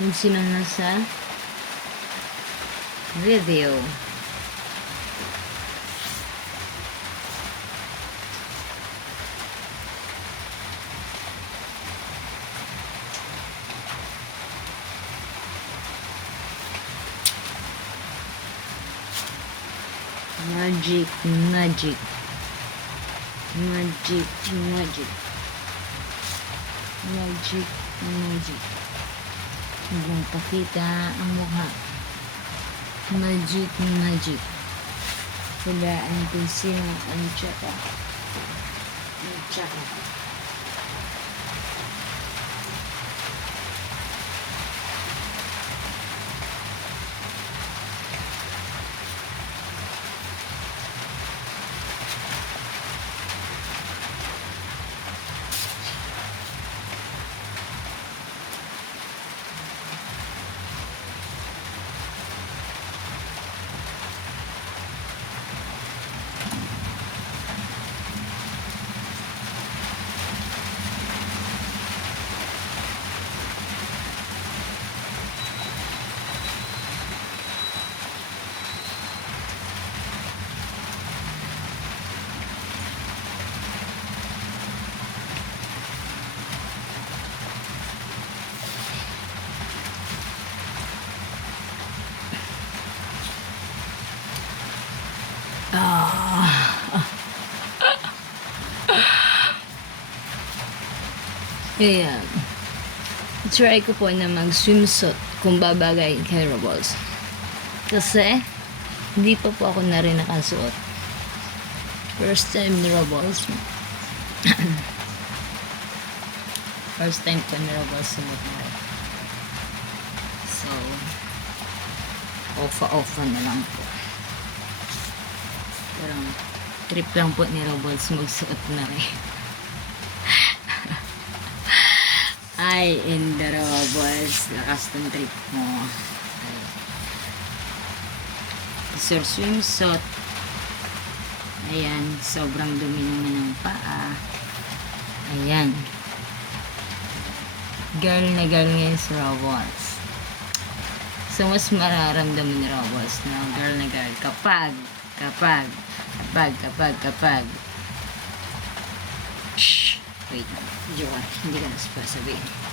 kung sino nasa video. Magic, magic. Magic, magic. Magic, magic. Hanggang pakita ang mukha. Magic, magic. Hulaan kung sino ang tsaka. Ang tsaka. Ayan. Try ko po na mag-swimsuit kung babagay kay Robles. Kasi, hindi pa po ako na rin nakasuot. First time ni Robles. First time ko ni Robles sumot na rin. So, ofa na lang po. Parang trip lang po ni Robles magsuot na rin. Ay, in the Robles, lakas ng trip mo. Ay. Sir swimsuit. Ayan, sobrang dumi naman ng paa. Ayan. Girl na girl ngayon si Robles. So, mas mararamdaman ni Robles na girl na girl kapag Shhh! Wait, hindi ko na sabihin.